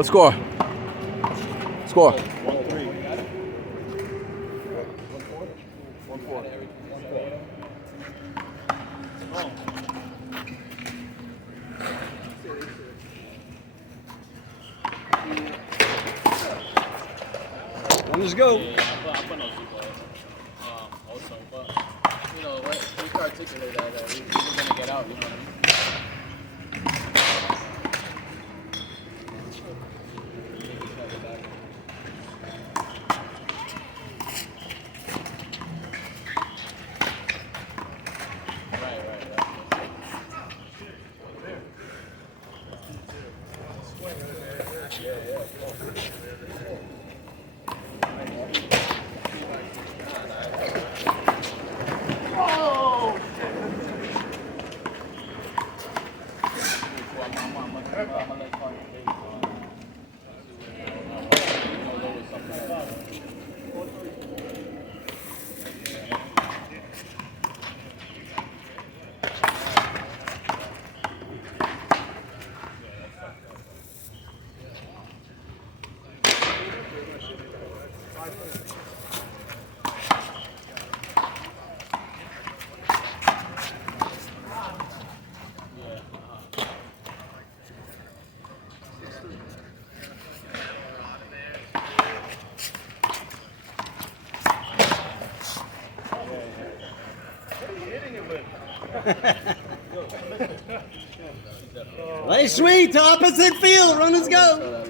What score? Score. 1-3. Let's go. Yeah, I put no people also, but you know, we can articulate that we're gonna get out. You know what I mean? Play sweet to opposite field. Runners go.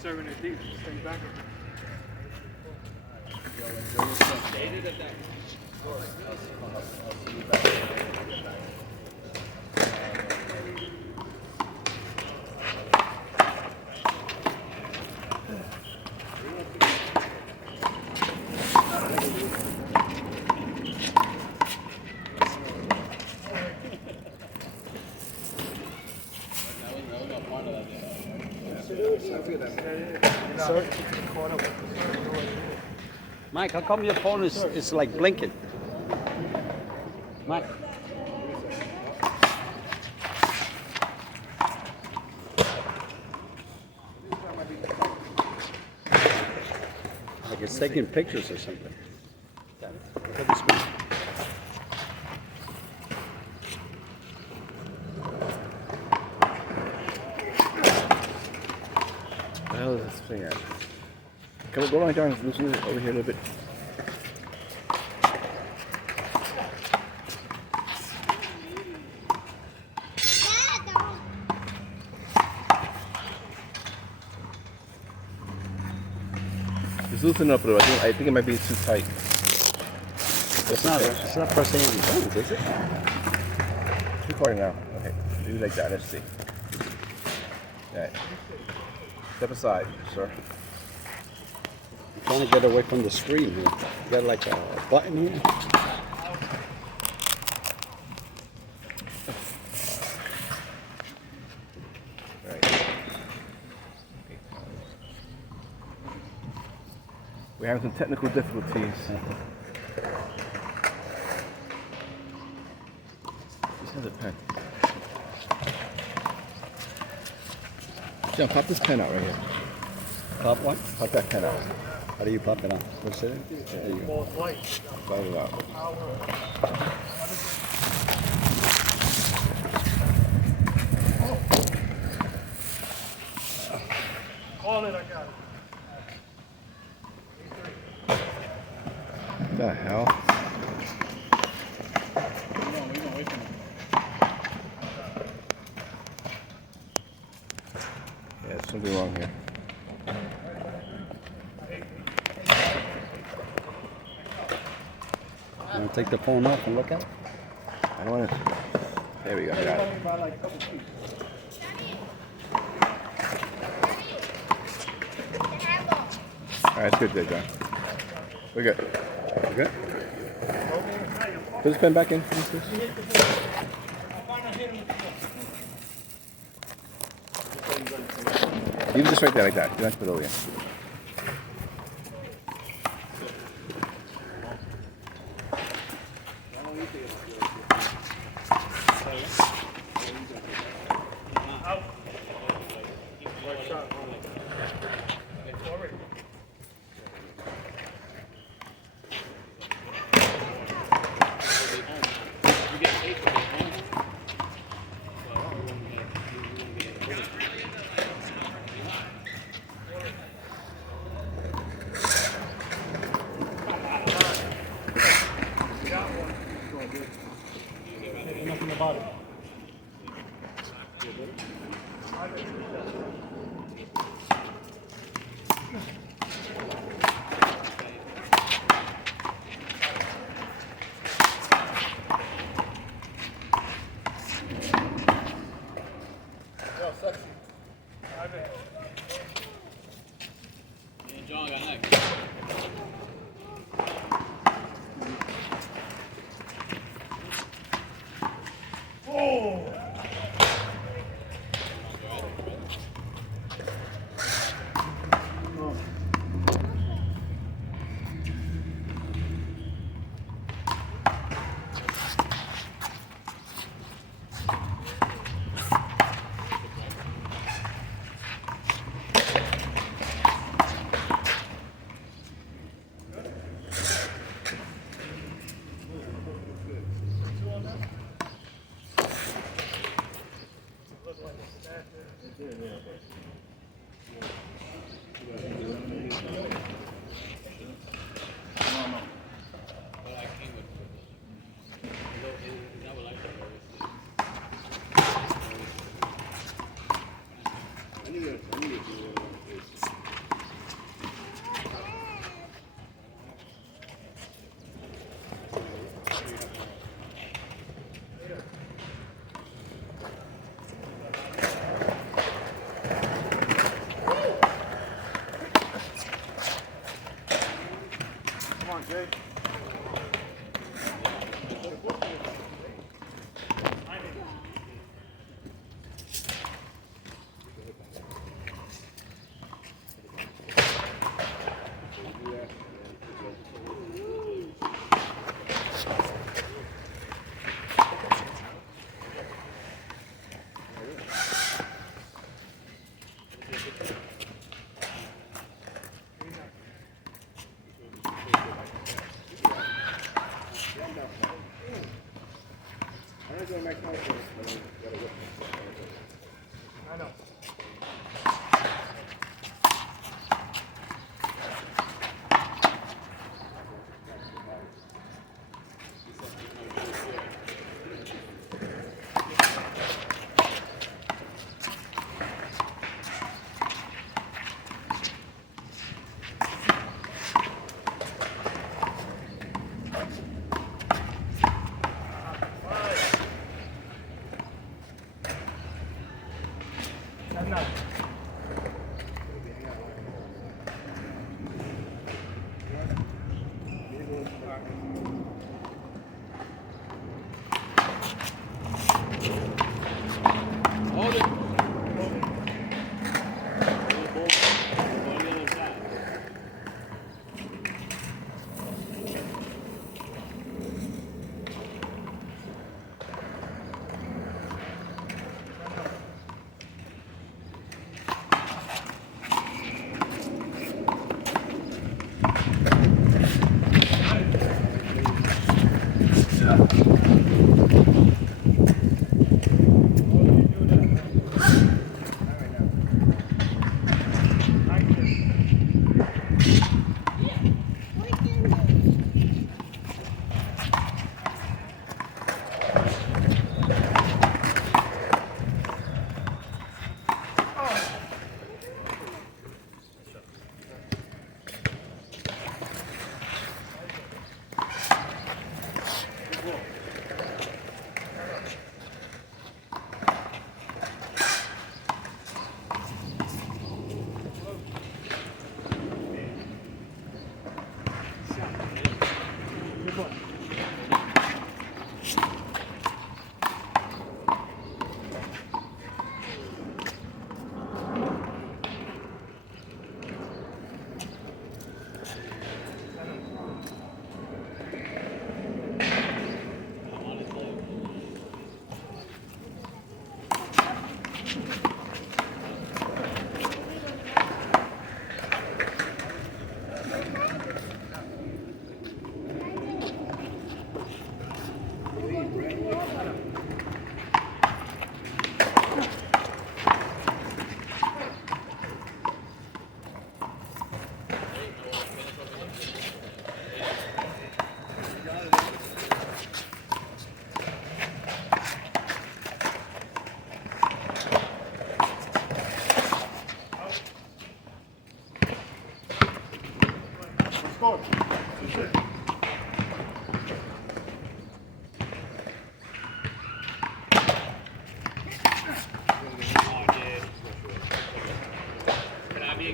Serving it deep. Stay back. Mike, how come your phone is like blinking? Mike. Like it's taking pictures or something. Look at the screen. What the hell is this thing at? Come on, go on, John. Loosen it over here a little bit. Just loosen it up a little. I think it might be too tight. It's not pressing any buttons, is it? It's recording now. Okay, do like that. Let's see. All right. Step aside, sir. I'm trying to get away from the screen here. You got like a button here. Right. We're having some technical difficulties. Just have a pen. John, pop this pen out right here. Pop one? Pop that pen out. How do you pop it on? What's it? There you go. Pop it out. Call it, I got it. What the hell? Yeah, there's something wrong here. You want to take the phone off and look at it? I don't want to. There we go. Got it. All right, it's good, there, John. We're good. We're good. Put this pen back in. Leave this right there like that. You don't have to put it over here. Me and John got next. But I came with is that what I Come on, Jay. I know. I'm not. Hold it. Hold the other side. At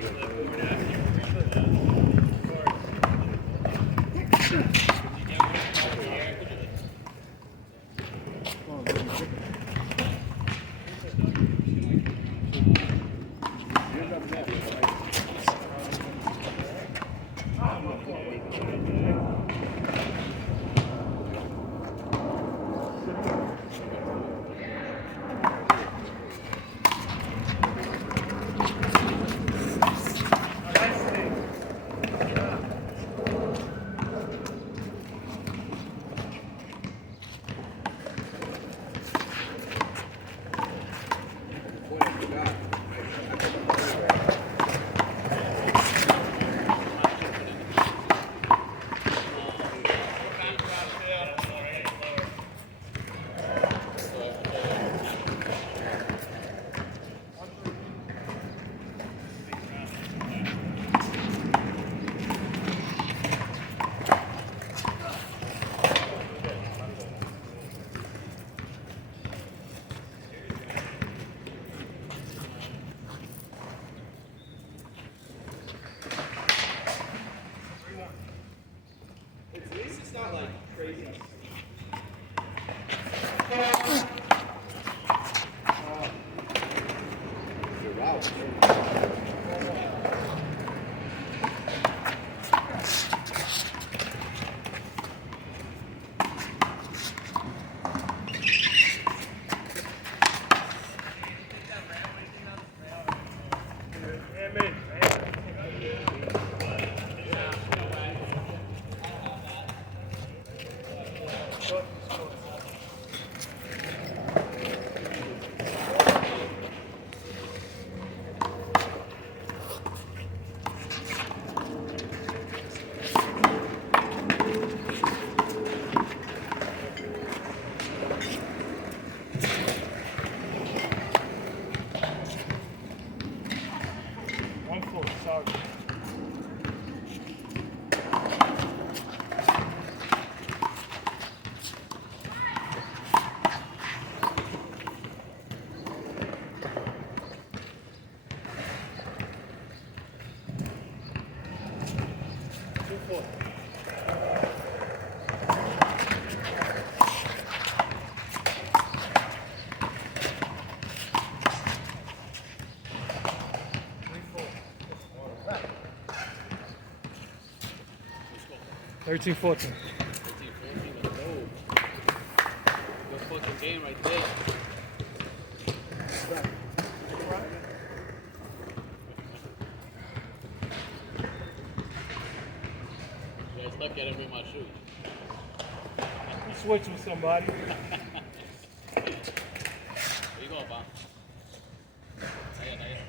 least it's not like crazy. Sorry. 13-14. 13-14, let's go. Good fucking game right there. You guys lucky I didn't bring my shoes. Switch with somebody. Where you going, Bob? Not yet, not yet.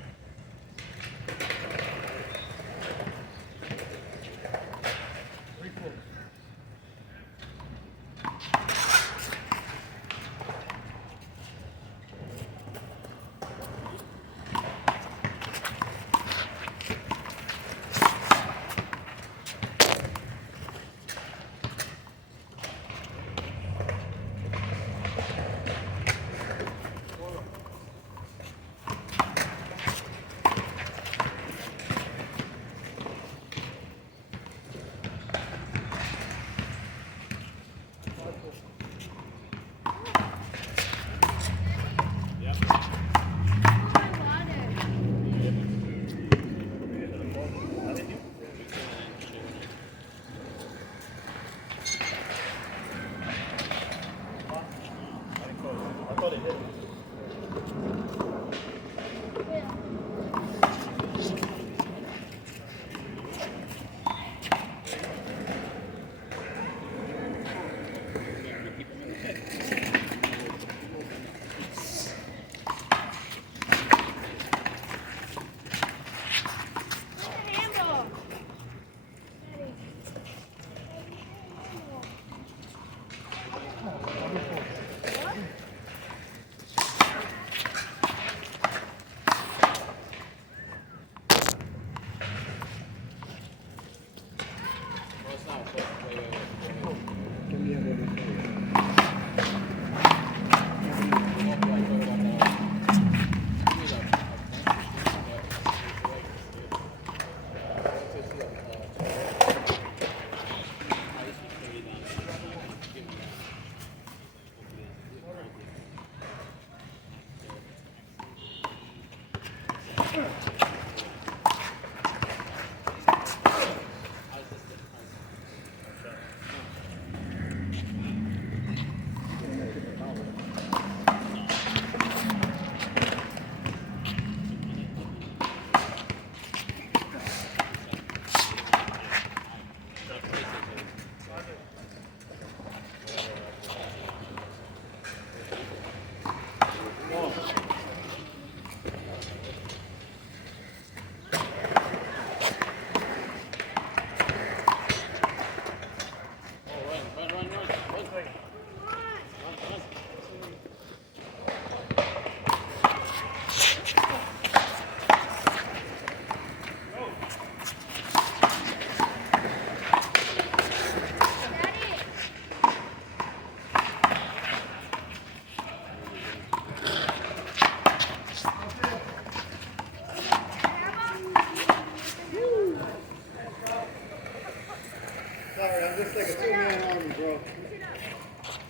like a two-man army, bro.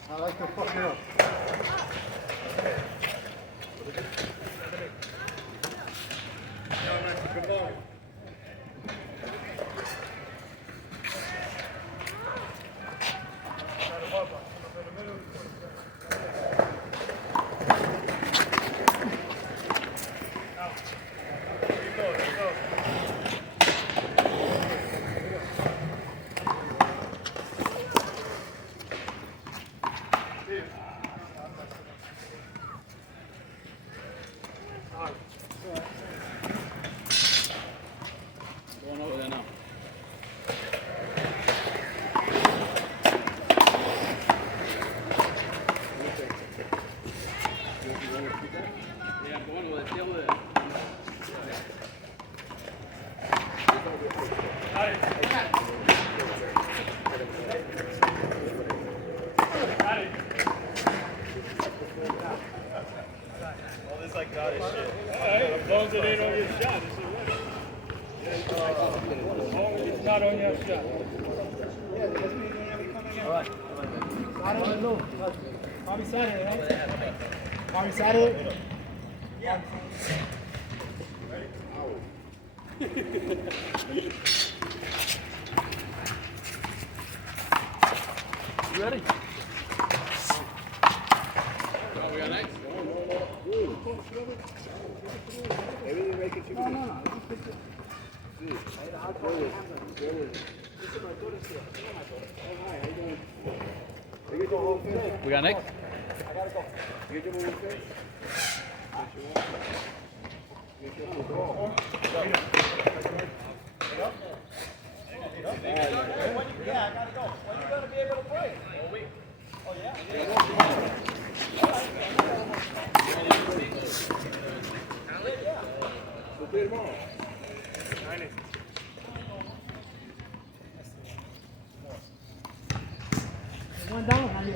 I like to fuck it up. Good morning. Going over there now. Yeah, I'm going over there. Stay over there. All this like God is shit. Alright, as long as it ain't on your shot, it's alright. As long as it's not on your shot. I don't know. Probably Saturday, right? Probably Saturday. Yeah. You ready? Oh, we got next? We got next? One down, honey.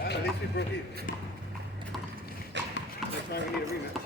At least we broke even. Next time we need a rematch.